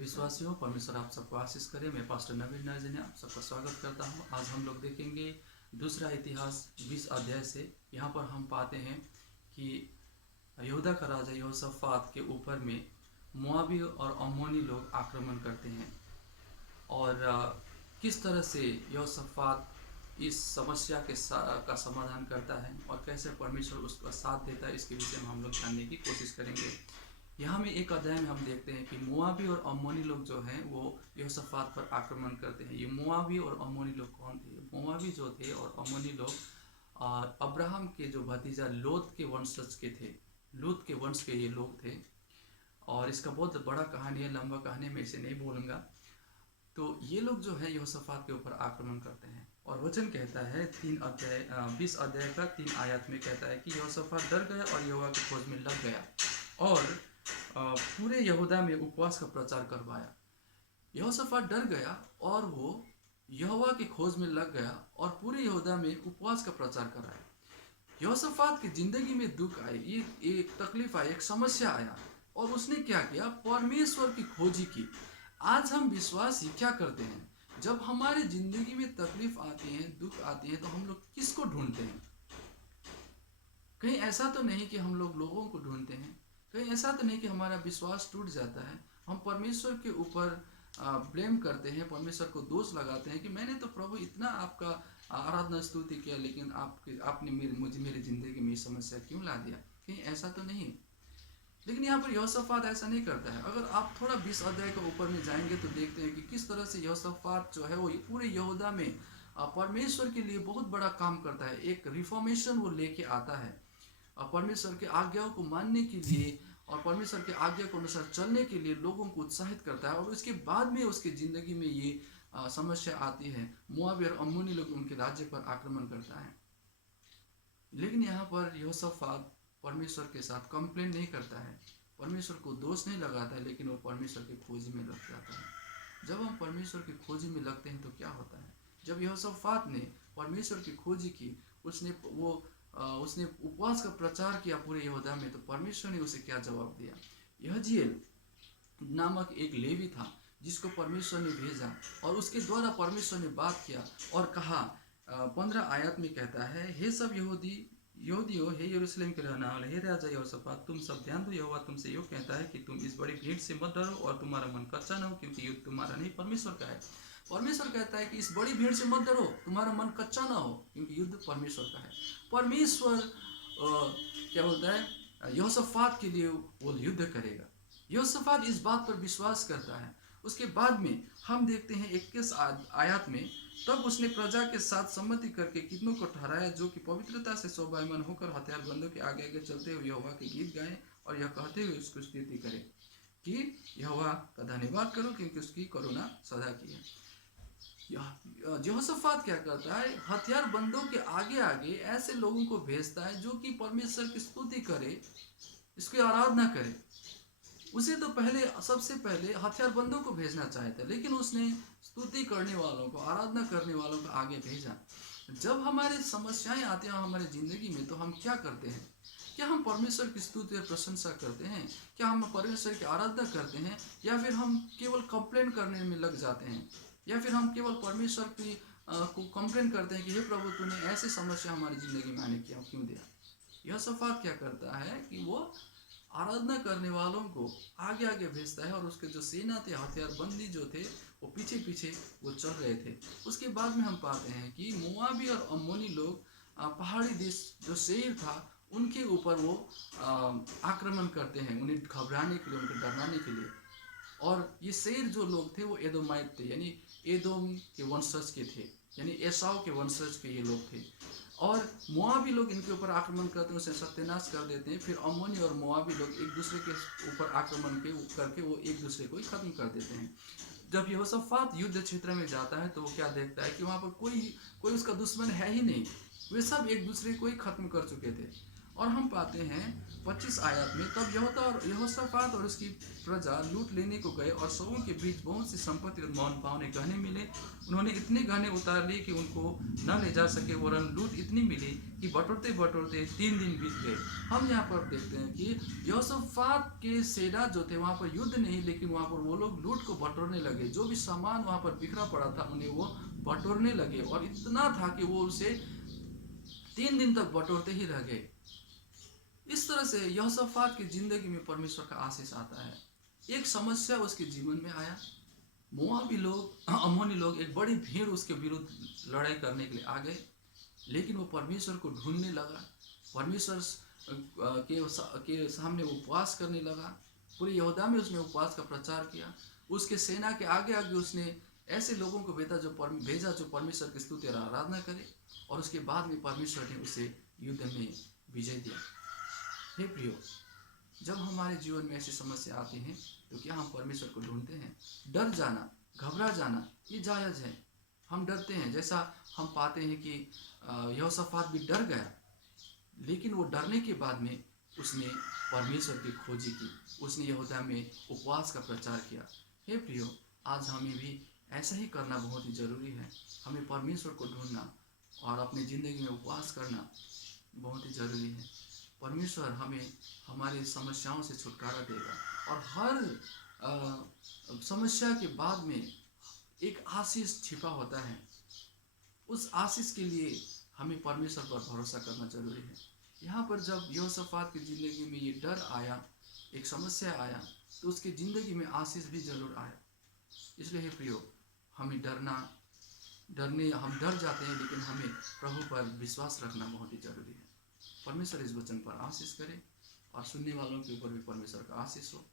विश्वासियों, परमेश्वर आप सबको आशीष करे। मैं पास्टर नवीन नरजने आप सबका स्वागत करता हूं। आज हम लोग देखेंगे दूसरा इतिहास 20 अध्याय से। यहाँ पर हम पाते हैं कि यहूदा का राजा यहोशाफात के ऊपर में मोआबी और अम्मोनी लोग आक्रमण करते हैं और किस तरह से यहोशाफात इस समस्या का समाधान करता है और कैसे परमेश्वर उसका साथ देता है, इसके विषय में हम लोग जानने की कोशिश करेंगे। यहाँ में एक अध्याय में हम देखते हैं कि मोआबी और अम्मोनी लोग जो हैं वो यहोशाफात पर आक्रमण करते हैं। ये मोआबी और अम्मोनी लोग कौन थे? मोआबी जो थे और अम्मोनी लोग अब्राहम के जो भतीजा लोत के वंशज के थे, लूत के वंश के ये लोग थे। और इसका बहुत बड़ा कहानी है, लंबा कहानी, मैं इसे नहीं बोलूँगा। तो ये लोग जो है यहोशाफात के ऊपर आक्रमण करते हैं और वचन कहता है 20 अध्याय का 3 आयत में कहता है कि यहोशाफात डर गया और यहोवा की खोज में लग गया और पूरे यहूदा में उपवास का प्रचार करवाया। यहोशाफात डर गया और वो यहोवा की खोज में लग गया और पूरे यहूदा में उपवास का प्रचार कराया। यहोशाफात की जिंदगी में दुख आए, ये एक तकलीफ आई, एक समस्या आया और उसने क्या किया? परमेश्वर की खोजी की। आज हम विश्वासी क्या करते हैं? जब हमारे जिंदगी में तकलीफ आती है, दुख आती है, तो हम लोग किसको ढूंढते हैं? कहीं ऐसा तो नहीं कि हम लोग लोगों को ढूंढते हैं, कहीं ऐसा तो नहीं कि हमारा विश्वास टूट जाता है, हम परमेश्वर के ऊपर ब्लेम करते हैं, परमेश्वर को दोष लगाते हैं कि मैंने तो प्रभु इतना आपका आराधना स्तुति किया, लेकिन आपने मेरी जिंदगी में समस्या क्यों ला दिया? कहीं ऐसा तो नहीं। लेकिन यहाँ पर यहोशाफात ऐसा नहीं करता है। अगर आप थोड़ा 20 अध्याय के ऊपर में जाएंगे तो देखते हैं कि किस तरह से यहोशाफात जो है वो पूरे यहूदा में परमेश्वर के लिए बहुत बड़ा काम करता है। एक रिफॉर्मेशन वो लेके आता है परमेश्वर के आज्ञाओं को मानने के लिए और परमेश्वर के आज्ञा के अनुसार चलने के लिए लोगों को उत्साहित करता है। और उसके बाद में उसकी ज़िंदगी में ये समस्या आती है, मोआबी और अम्मोनी लोग उनके राज्य पर आक्रमण करता है। लेकिन यहाँ पर यहोशाफात परमेश्वर के साथ कंप्लेन नहीं करता है, परमेश्वर को दोष नहीं लगाता है, लेकिन वो परमेश्वर की खोजी में लग जाता है। जब हम परमेश्वर की खोजी में लगते हैं तो क्या होता है? जब यहोशाफात ने परमेश्वर की खोजी की, उसने उपवास का प्रचार किया पूरे यहूदा में, तो परमेश्वर ने उसे क्या जवाब दिया? यहजीएल नामक एक लेवी था जिसको परमेश्वर ने भेजा और उसके द्वारा परमेश्वर ने बात किया और कहा, 15 आयत में कहता है, हे सब यहूदियों, हे यरूशलेम के रहने वाले, हे राजा यहोशाफात, तुम सब ध्यान दो। यहोवा तुमसे योग कहता है कि तुम इस बड़ी भीड़ से मत डरो और तुम्हारा मन कच्चा न हो, क्योंकि युद्ध तुम्हारा नहीं परमेश्वर का है। परमेश्वर कहता है कि इस बड़ी भीड़ से मत डरो, तुम्हारा मन कच्चा ना हो, क्योंकि युद्ध परमेश्वर का है। परमेश्वर क्या बोलता है? यहोशाफात के लिए वो युद्ध करेगा। यहोशाफात इस बात पर विश्वास करता है। उसके बाद में हम देखते हैं 21 आयत में, तब उसने प्रजा के साथ सम्मति करके कितनों को ठहराया जो कि पवित्रता से शोभायमान होकर हथियारबंदों के आगे आगे चलते हुए यहोवा के गीत गाएं और यह कहते हुए उसकी स्तुति करें कि यहोवा का धन्यवाद करो, क्योंकि उसकी करुणा सदा की है। यहोशाफात क्या करता है? हथियारबंदों के आगे आगे ऐसे लोगों को भेजता है जो कि परमेश्वर की स्तुति करे, इसकी आराधना करे। उसे तो सबसे पहले हथियारबंदों को भेजना चाहे था, लेकिन उसने स्तुति करने वालों को, आराधना करने वालों को आगे भेजा। जब हमारे समस्याएं आती हैं हमारे जिंदगी में, तो हम क्या करते हैं? क्या हम परमेश्वर की स्तुति और प्रशंसा करते हैं? क्या हम परमेश्वर की आराधना करते हैं? या फिर हम केवल कंप्लेन करने में लग जाते हैं? या फिर हम केवल परमेश्वर की को कंप्लेन करते हैं कि हे प्रभु, तूने ऐसी समस्या हमारी ज़िंदगी में आने क्यों दिया? यहोशाफात क्या करता है कि वो आराधना करने वालों को आगे आगे भेजता है और उसके जो सेना थे, हथियारबंदी जो थे, वो पीछे पीछे वो चल रहे थे। उसके बाद में हम पाते हैं कि मोआबी और अम्मोनी लोग पहाड़ी देश जो सेईर था उनके ऊपर वो आक्रमण करते हैं, उन्हें घबराने के लिए, उनको डराने के लिए। और ये सेईर जो लोग थे वो एदोमाइट थे, यानी एदोम के वंशज के थे, यानी एसाव के वंशज के ये लोग थे। और मोआबी लोग इनके ऊपर आक्रमण करते हैं, उसे सत्यानाश कर देते हैं। फिर अम्मोनी और मोआबी लोग एक दूसरे के ऊपर आक्रमण करके वो एक दूसरे को ही खत्म कर देते हैं। जब यहोशाफात युद्ध क्षेत्र में जाता है तो वो क्या देखता है कि वहाँ पर कोई उसका दुश्मन है ही नहीं, वे सब एक दूसरे को ही खत्म कर चुके थे। और हम पाते हैं 25 आयत में, तब यहोशू और यहोशापात और उसकी प्रजा लूट लेने को गए और सबों के बीच बहुत सी संपत्ति और मौन पावने गहने मिले। उन्होंने इतने गहने उतार लिए कि उनको न ले जा सके, वरन लूट इतनी मिली कि बटोरते बटोरते 3 दिन बीत गए। हम यहाँ पर देखते हैं कि यहोशापात के सेना जो थे वहाँ पर युद्ध नहीं, लेकिन वहाँ पर वो लोग लूट को बटोरने लगे। जो भी सामान वहाँ पर बिखरा पड़ा था उन्हें वो बटोरने लगे, और इतना था कि वो उसे 3 दिन तक बटोरते ही रह गए। इस तरह से यहोशापात की जिंदगी में परमेश्वर का आशीष आता है। एक समस्या उसके जीवन में आया। मोआबी लोग, अम्मोनी लोग, एक बड़ी भीड़ उसके विरुद्ध लड़ाई करने के लिए आ गए, लेकिन वो परमेश्वर को ढूंढने लगा। परमेश्वर के सामने उपवास करने लगा। पूरे यहूदा में उसने उपवास का प्रचार किया। उसके सेना के आगे आगे उसने ऐसे लोगों को भेजा जो परमेश्वर की स्तुति और आराधना करे, और उसके बाद में परमेश्वर ने उसे युद्ध में विजय दिया। हे प्रियो, जब हमारे जीवन में ऐसी समस्या आती हैं तो क्या हम परमेश्वर को ढूंढते हैं? डर जाना, घबरा जाना, ये जायज़ है। हम डरते हैं, जैसा हम पाते हैं कि यहोशापात भी डर गया, लेकिन वो डरने के बाद में उसने परमेश्वर की खोजी की, उसने यहूदा में उपवास का प्रचार किया। हे प्रियो, आज हमें भी ऐसा ही करना बहुत ही ज़रूरी है। हमें परमेश्वर को ढूंढना और अपनी ज़िंदगी में उपवास करना बहुत ही ज़रूरी है। परमेश्वर हमें हमारी समस्याओं से छुटकारा देगा, और हर समस्या के बाद में एक आशीष छिपा होता है। उस आशीष के लिए हमें परमेश्वर पर भरोसा करना जरूरी है। यहाँ पर जब यहोशापात की ज़िंदगी में ये डर आया, एक समस्या आया, तो उसकी ज़िंदगी में आशीष भी जरूर आया। इसलिए हे प्रियो, हमें हम डर जाते हैं, लेकिन हमें प्रभु पर विश्वास रखना बहुत ही जरूरी है। परमेश्वर इस वचन पर आशीष करे, और सुनने वालों के ऊपर भी परमेश्वर का आशीष हो।